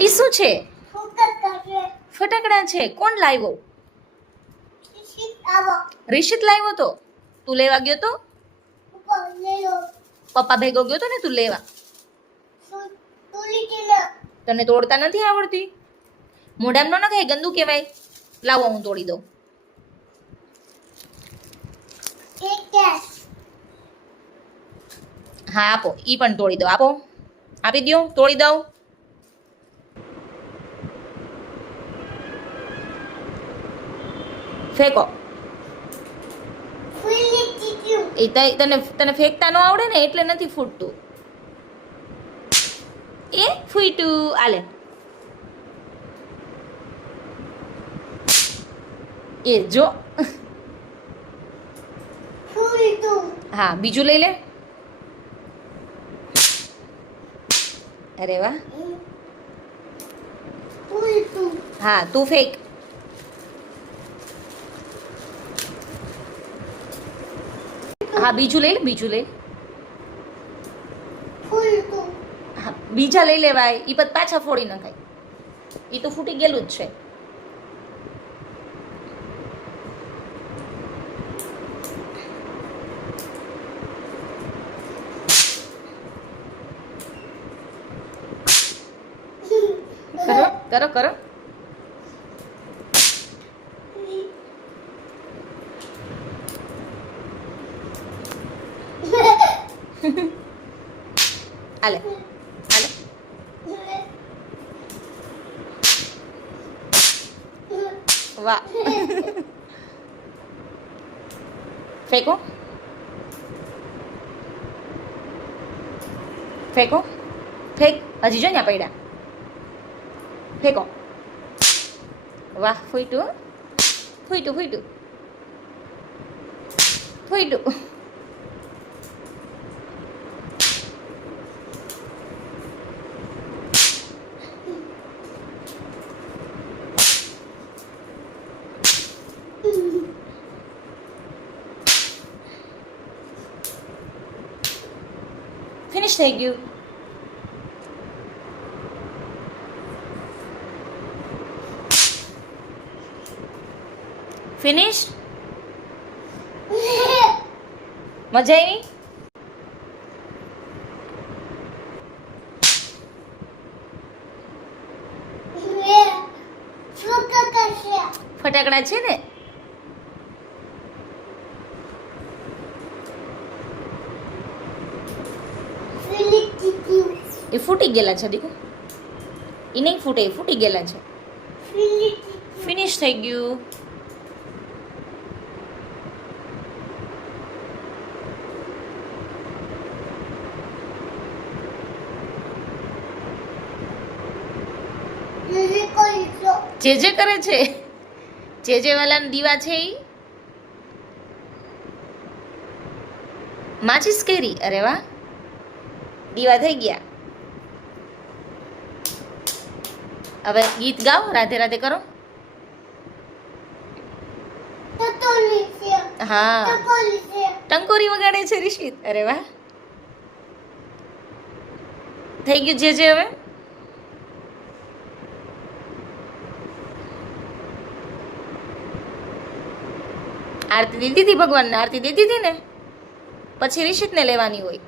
એ શું છે? ફટાકડા છે. કોણ લાવ્યો? રિશિત લાવ્યો. તો? તું લેવા ગયો તો? પપ્પા ભેગો ગયો તો ને તું લેવા? તને તોડતા નથી આવડતી? મોઢામાં ન કહે ગંદુ કહેવાય. લાવો હું તોડી દઉં. હા આપો. ઈ પણ તોડી દો આપો. આપી દો તોડી દઉં. ફેંકો. એ તને તને ફેંકતા ન આવડે ને એટલે નથી ફૂટતું. એ ફૂટ્યું. આલે. એ જો. હા બીજું લઈ લે. અરે વાહ. હા તું ફેંક. હા બીજું લઈ લે બીજું લઈ હા બીજા લઈ લેવાય એ પછી પાછા ફોડી નખાય. એ તો ફૂટી ગયેલું જ છે. કરો કરો. આલે આલે વાહ ફેંકો ફેંકો ફેંક હજી જો ને પૈડા ફેંકો વાહ ફૂટું ફૂટું ફૂટું ફૂટ્યું ફિનિશ થઈ ગયું ફિનિશ મજા આવી ફટાકડા છે ને? એ ફૂટી ગયેલા છે દીકુ. એ નહીં ફૂટે, એ ફૂટી ગયેલા છે. ફિનિશ થઈ ગયું. જે જે કરે છે, જે જે વાલાના દીવા છે એ માચીસ કેરી. અરે વાહ. દીવા થઈ ગયા. હવે ગીત ગાઓ રાધે રાધે કરો. હા. ટંકોરી વગાડે છે રિશિત અરે વાહ. થઈ ગયું જે જે હવે. આરતી દીધી હતી ભગવાનને આરતી દીધી હતી ને પછી રિશિતને લેવાની હોય.